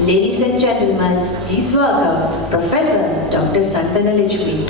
Ladies and gentlemen, please welcome Professor Dr. Santana Lechmi.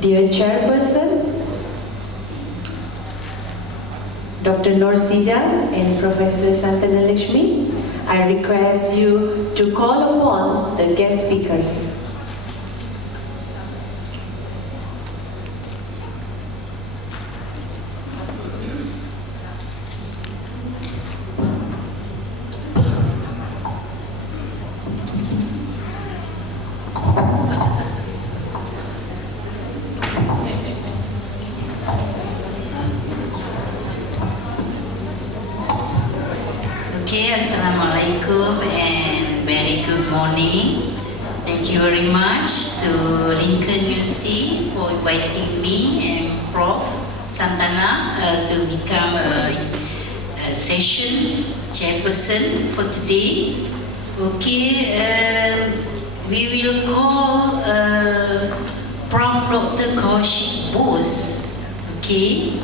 Dear Chairperson, Dr. Norsida and Professor Santana Lechmi, I request you to call upon the guest speakers. Okay, Assalamualaikum and very good morning. Thank you very much to Lincoln University for inviting me and Prof. Santana to become a session chairperson for today. Okay, we will call Prof. Dr. Kaushik Bose. Okay.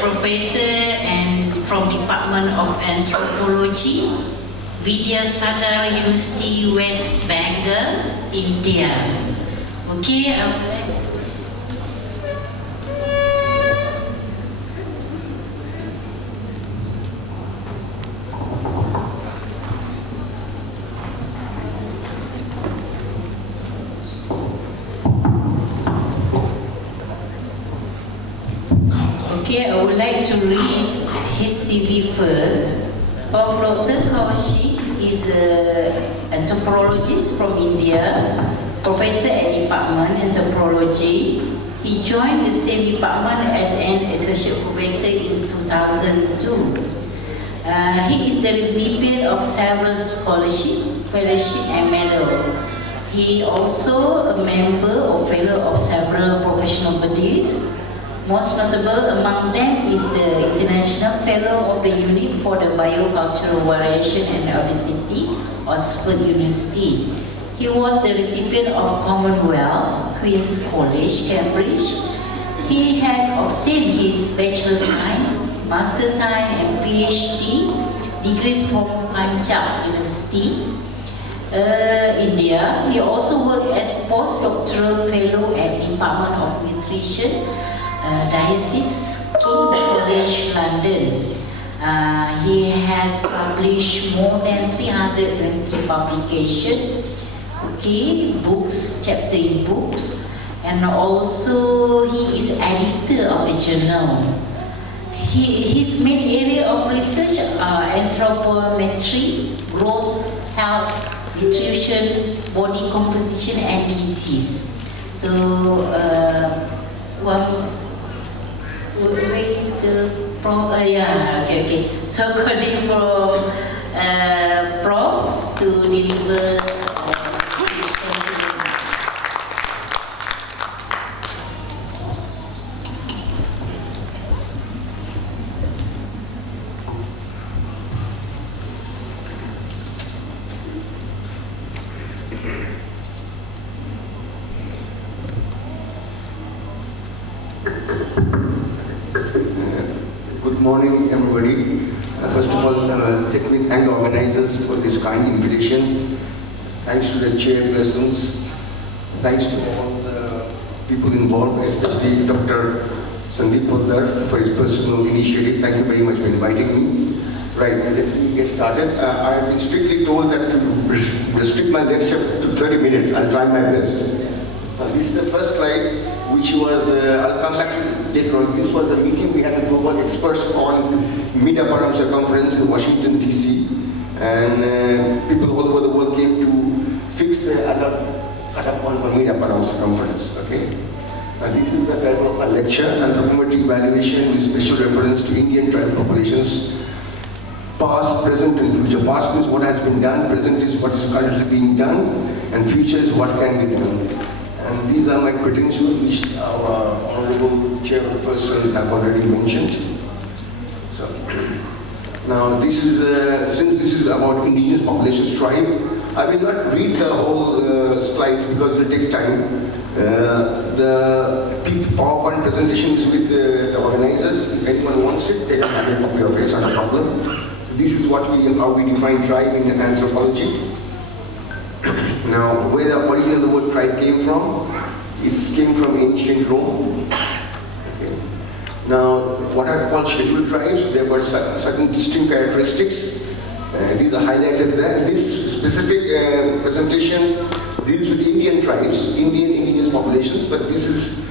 Professor and from Department of Anthropology, Vidya Sadar University, West Bengal, India. Okay, Okay, I would like to read his CV first. Prof. Dr. Kaushik is an anthropologist from India, professor at Department Anthropology. He joined the same department as an associate professor in 2002. He is the recipient of several scholarship, fellowship and medal. He also a member or fellow of several professional bodies. Most notable among them is the International Fellow of the Unit for the Biocultural Variation and Diversity, Oxford University. He was the recipient of Commonwealth, Queen's College, Cambridge. He had obtained his Bachelor Science, Master Science and PhD degrees from Punjab University, India. He also worked as postdoctoral fellow at Department of Nutrition, Dietetics, King College, London. He has published more than 320 publications, books, chapter in books, and also he is editor of the journal. His main area of research are anthropometry, growth, health, nutrition, body composition, and disease. So, where is the Prof? Okay. So calling from Prof to deliver Good morning, everybody. First of all, let me thank the organizers for this kind invitation. Thanks to the chairpersons. Thanks to all the people involved, especially Dr. Sandeep Poddar for his personal initiative. Thank you very much for inviting me. Right, let me get started. I have been strictly told that to restrict my lecture to 30 minutes. I'll try my best. This is the first slide, which was, I'll come back to later on. This was the meeting we had a global experts on Mid-Aparam Conference in Washington, D.C. And people all over the world came to fix the Adap on Mid-Aparam Conference, okay? And this is the title of my lecture, Anthropometric Evaluation with Special Reference to Indian Tribal Populations, Past, Present and Future. Past means what has been done, present is what is currently being done, and future is what can be done. And these are my credentials, which our honorable chairpersons have already mentioned. So, now this is, since this is about indigenous populations tribe, I will not read the whole slides because it will take time. The PowerPoint presentation is with the organizers. If anyone wants it, they can have a copy of it, it's not a problem. So this is what how we define tribe in anthropology. Now, where the origin of the word tribe came from, it came from ancient Rome. Okay. Now, what are called scheduled tribes? There were certain distinct characteristics. These are highlighted there. This specific presentation deals with Indian tribes, Indian indigenous populations, but this is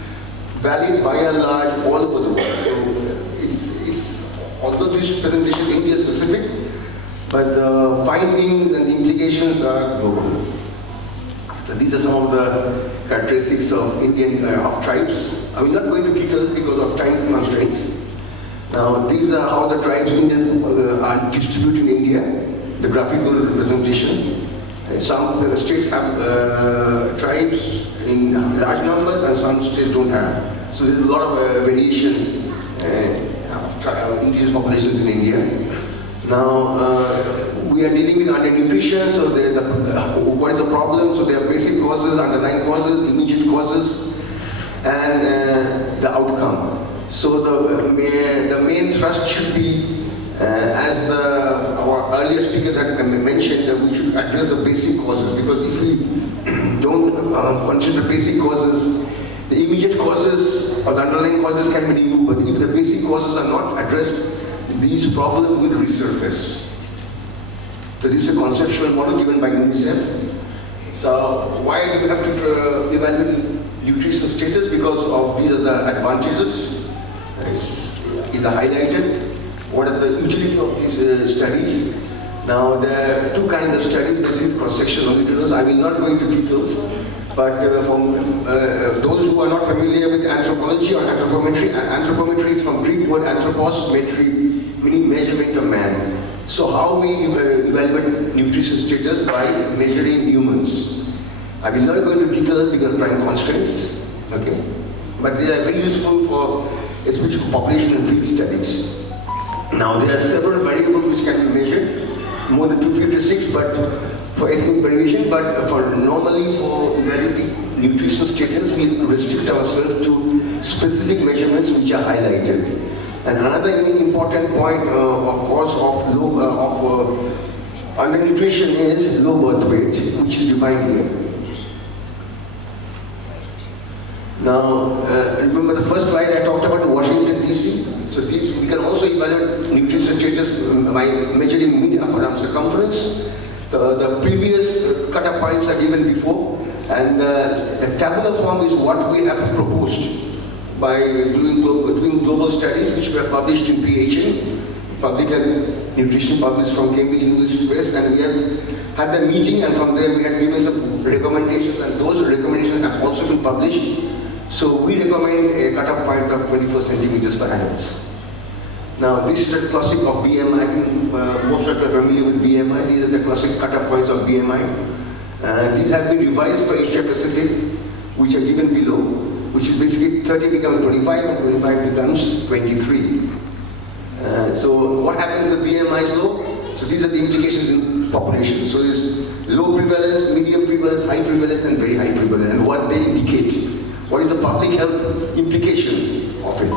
valid by and large all over the world. So although this presentation is India specific, but the findings and the implications are global. So these are some of the characteristics of Indian of tribes. I will not go into details because of time constraints. Now these are how the tribes are distributed in India, the graphical representation. Some states have tribes in large numbers and some states don't have. So there's a lot of variation of indigenous populations in India. Now we are dealing with undernutrition, so what is the problem? So there are basic causes, underlying causes, immediate causes, and the outcome. So the main thrust should be, as our earlier speakers had mentioned, that we should address the basic causes, because if we don't consider basic causes, the immediate causes or the underlying causes can be removed, but if the basic causes are not addressed, these problems will resurface. So this is a conceptual model given by UNICEF. So why do we have to evaluate nutritional status? Because of these are the advantages. Is highlighted. What are the utility of these studies? Now there are two kinds of studies, basically cross-section longitudinals. I will not go into details, but from those who are not familiar with anthropology or anthropometry is from Greek word anthropos, metry, meaning measurement of man. So how we evaluate nutrition status? By measuring humans. I will not go into details because of time constraints, okay? But they are very useful for, especially for population and field studies. Now there are several variables which can be measured, more than 256, but for ethnic variation, but normally for evaluating nutritional status, we restrict ourselves to specific measurements which are highlighted. And another important point or cause of undernutrition is low birth weight, which is defined here. Now, remember the first slide I talked about Washington DC. So these we can also evaluate nutrition status by measuring mean upper arm circumference. The previous cut-off points are given before, and the tabular form is what we have proposed by doing global studies, which were published in PHN, Public Health Nutrition, published from Cambridge University Press, and we have had a meeting, and from there we had given some recommendations, and those recommendations have also been published. So we recommend a cut-off point of 24 centimeters per adults. Now this is a classic of BMI. I think most of you are familiar with BMI. These are the classic cut-off points of BMI. These have been revised for Asia Pacific, which are given below, which is basically 30 becomes 25 and 25 becomes 23. So what happens if the BMI is low? So these are the implications in population. So there's low prevalence, medium prevalence, high prevalence, and very high prevalence, and what they indicate. What is the public health implication of it?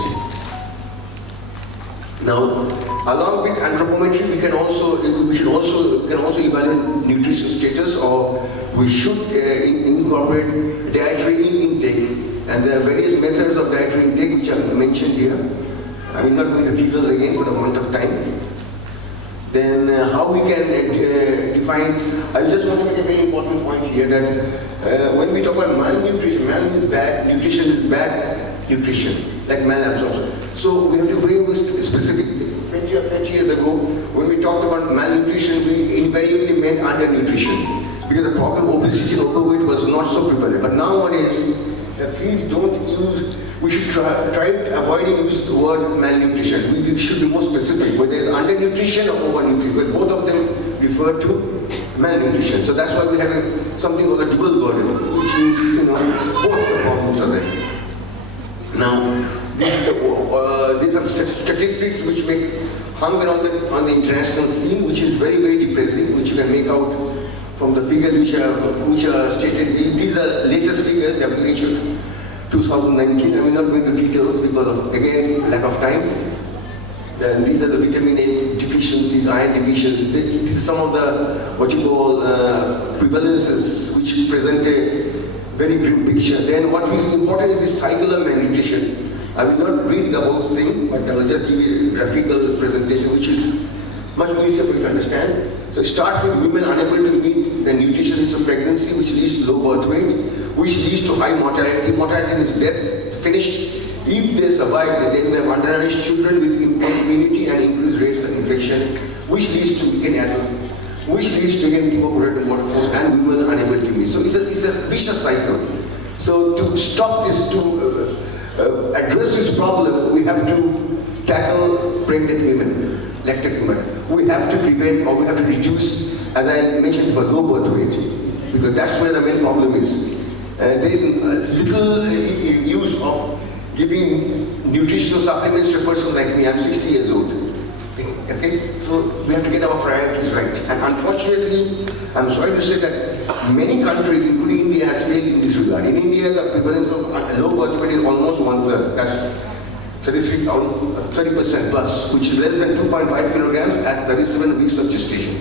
Now, along with anthropometry, we can also evaluate nutrition status, or we should incorporate dietary intake. And there are various methods of dietary intake which are mentioned here. I will not go into details again for the amount of time. Then how we can define, I just want to make a very important point here that when we talk about malnutrition, nutrition is bad nutrition, like malabsorption. So we have to be very specific. 20 or 30 years ago, when we talked about malnutrition, we invariably meant undernutrition. Because the problem of obesity and overweight was not so prevalent. But nowadays, please don't use, we should try avoiding use the word malnutrition. We should be more specific. Whether it's undernutrition or overnutrition, but both of them refer to malnutrition. So that's why we have something called a dual burden, which is, both the problems are there. Now, these are statistics which make hunger on the international scene, which is very, very depressing, which you can make out from the figures which are stated. These are latest figures, WHO 2019. I will not go into details because of, again, lack of time. Then these are the vitamin A deficiencies, iron deficiencies. This is some of the, what you call, prevalences, which present a very grim picture. Then what is important is this cycle of malnutrition. I will not read the whole thing, but I will just give you a graphical presentation, which is much easier for you to understand. So it starts with women unable to meet the nutrition needs of pregnancy, which leads to low birth weight, which leads to high mortality. Mortality means death, finished. If they survive, then we have undernourished children with impaired immunity and increased rates of infection, which leads to weakened adults, which leads to again depopulated workforce and women unable to meet. So it's a vicious cycle. So to stop this, to address this problem, we have to tackle pregnant women, lactate women. We have to prevent, or we have to reduce, as I mentioned, for low birth weight, because that's where the main problem is. There is little use of giving nutritional supplements to a person like me. I'm 60 years old. Okay, so we have to get our priorities right. And unfortunately, I'm sorry to say that many countries, including India, has failed in this regard. In India, the prevalence of low birth weight is almost 1/3. That's 30% plus, which is less than 2.5 kilograms at 37 weeks of gestation.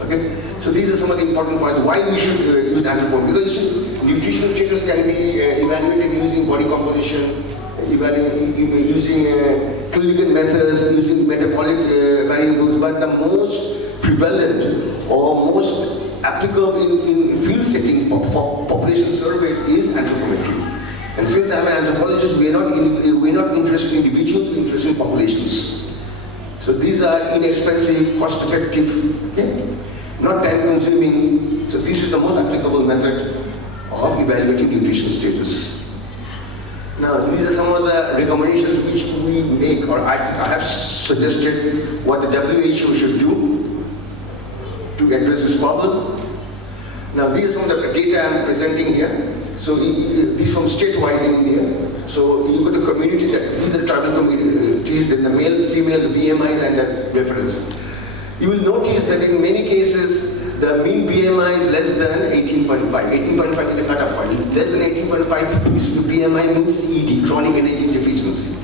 Okay, so these are some of the important points. Why we should use anthropology? Because nutritional status can be evaluated using body composition, using clinical methods, using metabolic variables, but the most prevalent or most applicable in field settings for population surveys is anthropometry. And since I'm an anthropologist, we're not interested in individuals, we're interested in populations. So these are inexpensive, cost-effective, okay? Not time-consuming. So this is the most applicable method of evaluating nutrition status. Now, these are some of the recommendations which we make, or I have suggested what the WHO should do to address this problem. Now, these are some of the data I'm presenting here. So, these from state-wise in India. So, you go to community, these are tribal communities, then the male, female, the BMIs, and the reference. You will notice that in many cases, the mean BMI is less than 18.5. 18.5 is a cut-off point. Less than 18.5 BMI means ED, chronic energy deficiency.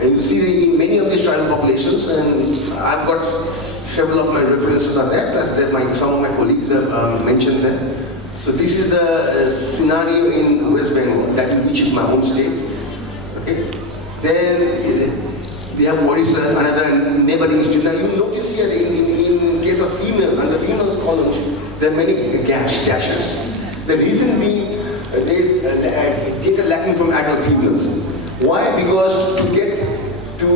And you see in many of these tribal populations, and I've got several of my references on that, plus some of my colleagues have mentioned that. So this is the scenario in West Bengal, which is my home state. Okay. Then they have Orissa, another neighboring state. Now you notice here in case of female, under females columns, there are many gashes. The reason being there is data lacking from adult females. Why? Because to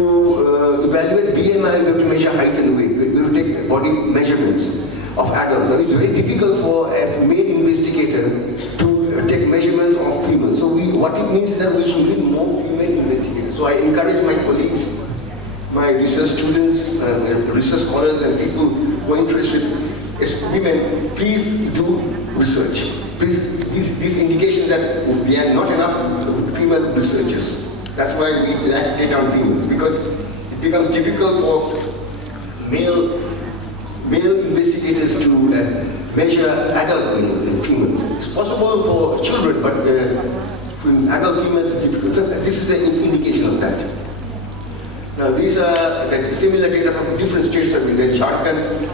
evaluate BMI, we have to measure height and weight. We have to take body measurements of adults. So it's very difficult for a male investigator to take measurements of females. So what it means is that we should need more female investigators. So I encourage my colleagues, my research students, research scholars and people who are interested, as women, please do research. Please, this indication that there are not enough female researchers. That's why we lack data on females, because it becomes difficult for male investigators to measure adult male females. It's possible for children, but for adult females it's difficult. So this is an indication of that. Now these are similar data from different states of India, Jharkhand,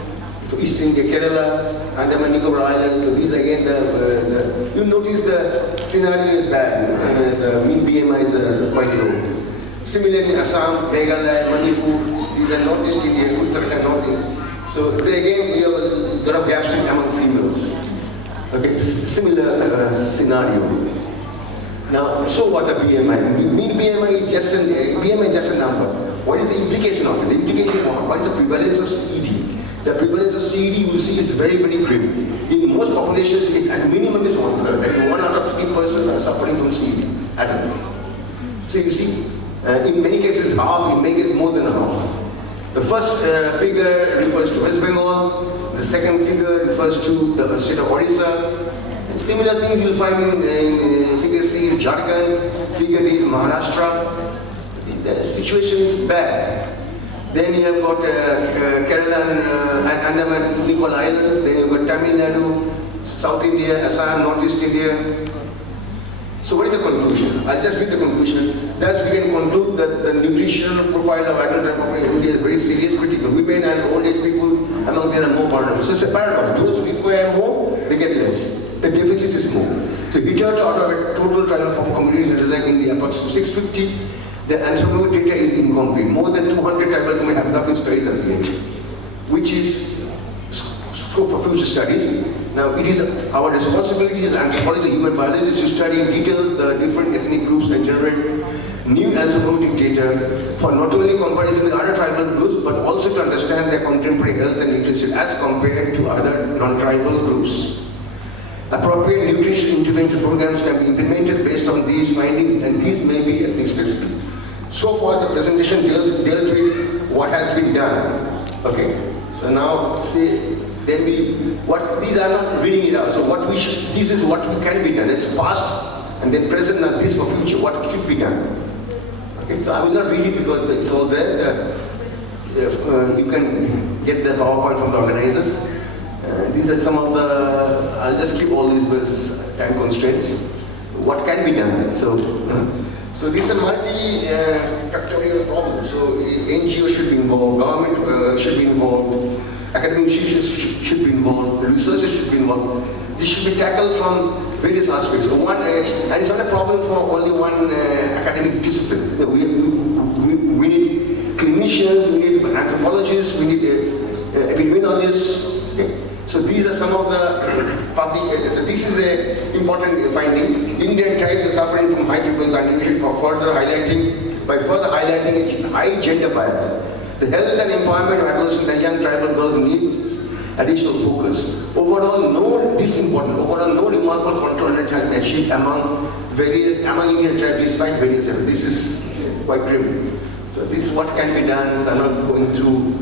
East India, Kerala, Andaman Nicobar Islands. So these again, you notice the scenario is bad. The mean BMIs are quite low. Similarly, Assam, Meghalaya, Manipur, these are Northeast India, Uttarakhand, North India. So they again, you have a lot of gaps among females. Okay, similar scenario. Now, so what the BMI? Mean BMI is just a number. What is the implication of it? The implication of what is the prevalence of CD? The prevalence of CD, you will see, is very, very grim. In most populations, at minimum is 1/3. That is 1 out of 40 persons are suffering from CV, adults. So you see, in many cases half, in many cases more than half. The first figure refers to West Bengal, the second figure refers to the state of Orissa. And similar things you'll find in figure C is Jharkhand, figure D is Maharashtra. The situation is bad. Then you have got Kerala and Andaman Nicol Islands, then you've got Tamil Nadu, South India, Assam, Northeast India. So what is the conclusion? I'll just read the conclusion. Thus we can conclude that the nutritional profile of adult population in India is very serious, critical. Women and old age people among them are more vulnerable. So it's a paradox. Those who require more, they get less. The deficit is more. So he turns out of a total tribal communities that reside in India, approximately 650, the anthropological data is incomplete. More than 200 tribal communities have not been studied as yet, which is scope for future studies. Now, it is our responsibility as anthropologists, human biologists, to study in detail the different ethnic groups and generate new anthropologic data for not only comparison with other tribal groups, but also to understand their contemporary health and nutrition as compared to other non-tribal groups. Appropriate nutrition intervention programs can be implemented based on these findings, and these may be ethnic specific. So far, the presentation dealt with what has been done. Okay, so now see. Then these are not reading it out. So this is what can be done. It's past and then present and this for future, what should be done. Okay, so I will not read it because it's all there. You can get the PowerPoint from the organizers. These are some of the, I'll just keep all these because time constraints. What can be done? So this is a multi-factorial problem. So NGO should be involved, government should be involved, academic institutions should be involved, the researchers should be involved. This should be tackled from various aspects. And it's not a problem for only one academic discipline. We need clinicians, we need anthropologists, we need epidemiologists. Okay. So these are some of the public areas. So this is an important finding. Indian tribes are suffering from high frequency malnutrition by further highlighting high gender bias. The health and empowerment of adolescent and young tribal girls needs additional focus. Overall, no remarkable control has been achieved among Indian tribes despite various efforts. This is quite grim. So this is what can be done. So I'm not going through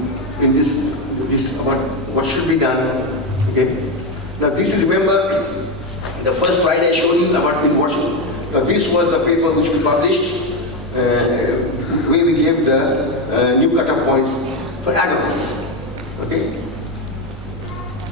in this what should be done. Okay. Now this is, remember the first slide I showed you about pinwashing. Now this was the paper which we published, where we gave the new cutoff points for adults. Okay.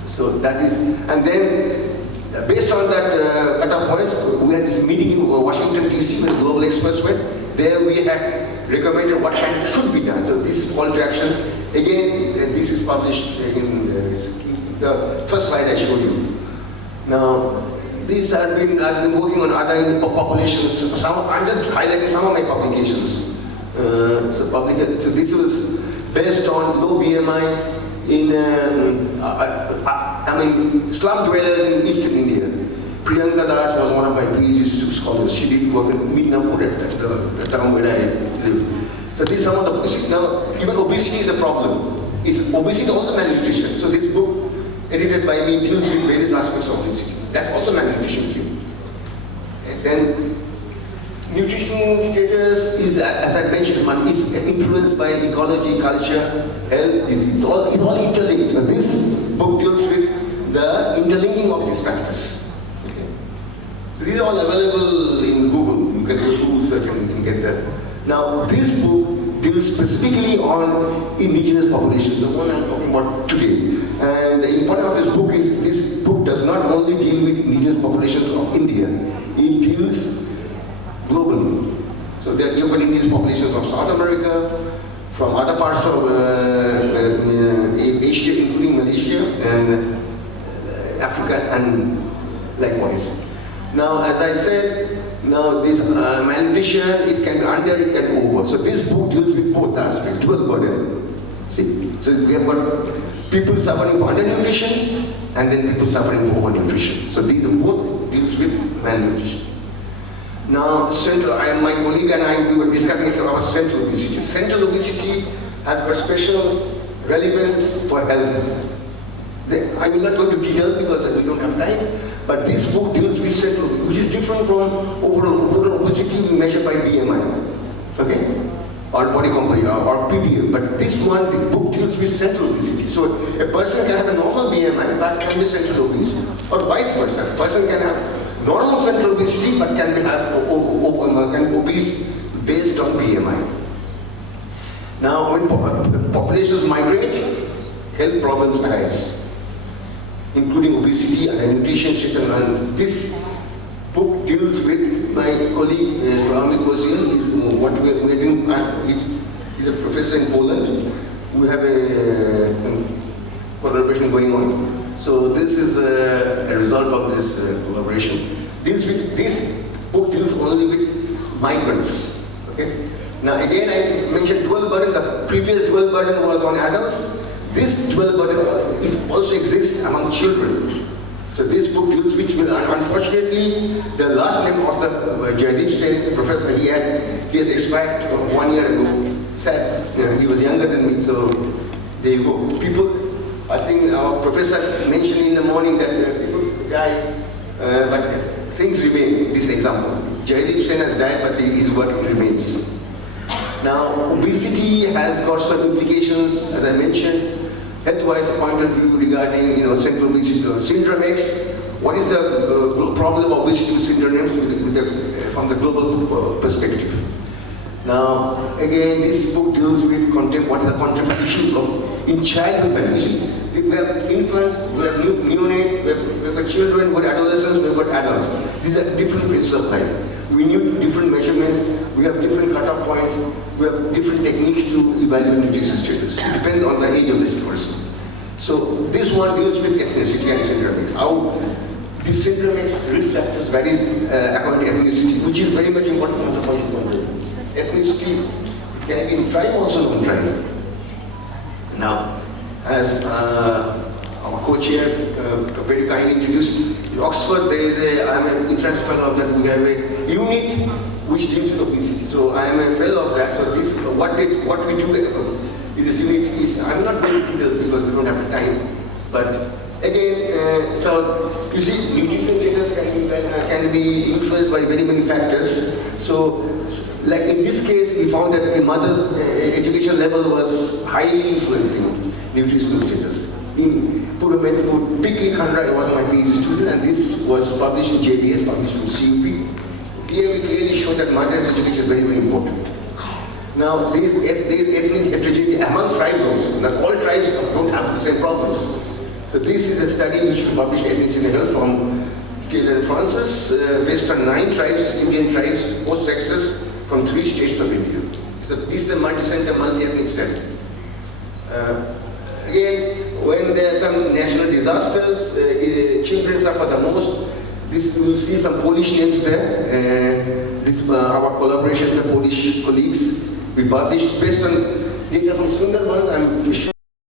So that is, and then based on that cutoff points, we had this meeting in Washington DC where global experts went. There we had recommended what should be done. So this is call to action. Again, this is published in the first slide I showed you. Now, I've been working on other populations. I'm just highlighting some of my publications. So this was based on low BMI in, slum dwellers in eastern India. Priyanka Das was one of my PhD scholars. She did work in Midnapur at the town where I live. So these are some of the obesity. Now, even obesity is a problem. Obesity is also malnutrition. So this book, edited by me, deals with various aspects of obesity. That's also malnutrition too. And then, nutrition status is, as I mentioned, is influenced by ecology, culture, health, disease. It's all interlinked. So this book deals with the interlinking of these factors. Okay. So these are all available in Google. You can do Google search and you can get that. Now, this book deals specifically on indigenous populations, the one I'm talking about today. And the importance of this book is, this book does not only deal with indigenous populations of India, it deals globally. So there are indigenous populations from South America, from other parts of Asia, including Malaysia and Africa, and likewise. Now, as I said, now this malnutrition can be under, it can be over. So this book deals with both aspects, dual burden. See, so we have got people suffering from undernutrition and then people suffering from overnutrition. So these are both deals with malnutrition. Now, my colleague and I, we were discussing about central obesity. Central obesity has got special relevance for health. I will not go into details because we don't have time, but this book deals with central, which is different from overall obesity measured by BMI, okay, or body composition, or PBF. But this one, the book deals with central obesity. So a person can have a normal BMI but can be central obese, or vice versa. A person can have normal central obesity but can be obese based on BMI. Now, when populations migrate, health problems arise, including obesity and nutrition status. And this book deals with my colleague Salami Kosian. What we are doing, he's a professor in Poland. We have a collaboration going on. So this is a result of this collaboration. This book deals only with migrants. Okay. Now again, I mentioned dual burden. The previous dual burden was on adults. This dual burden also exists among children. So this book deals with, unfortunately, the last name of the Jaideep Sen professor, he has expired 1 year ago. Sad, he was younger than me, so there you go. People, I think our professor mentioned in the morning that people die, but things remain. This example, Jaideep Sen has died, but his work remains. Now, obesity has got some implications, as I mentioned. Health-wise point of view regarding central obesity. Syndrome X, what is the problem of obesity syndromes from the global perspective? Now, again, this book deals with what is the contributions of in childhood malnutrition. We have infants, we have neonates, we have children, we have adolescents, we have adults. These are different phases of life. We need different measurements, we have different cutoff points, we have different techniques to evaluate nutrition status. It depends on the age of the person. So this one deals with ethnicity and syndromic. How this syndromic risk factors varies according to ethnicity, which is very much important from the point of view. Ethnicity can be in tribe, also non-tribe. Now, as our co-chair very kindly introduced, in Oxford there is I am an international fellow of that, we have a unit which deals with obesity. So I am a fellow of that. So this, what we do is this unit I'm not going into details because we don't have the time. But again, so you see, nutrition status can be influenced by very many factors. So, like in this case, we found that a mother's education level was highly influencing nutrition status. In Pikli Khandra, it was my PhD student, and this was published in JBS, published in CUP. Here we clearly show that mother's education is very, very important. Now, there is ethnic heterogeneity among tribes also. Now, all tribes don't have the same problems. So this is a study which we published in Health from Taylor Francis, based on 9 tribes, Indian tribes, both sexes, from 3 states of India. So this is a multi-center, multi-ethnic study. Again, when there are some national disasters, children suffer the most. This, you will see some Polish names there. This our collaboration with the Polish colleagues. We published based on data from Sundarban.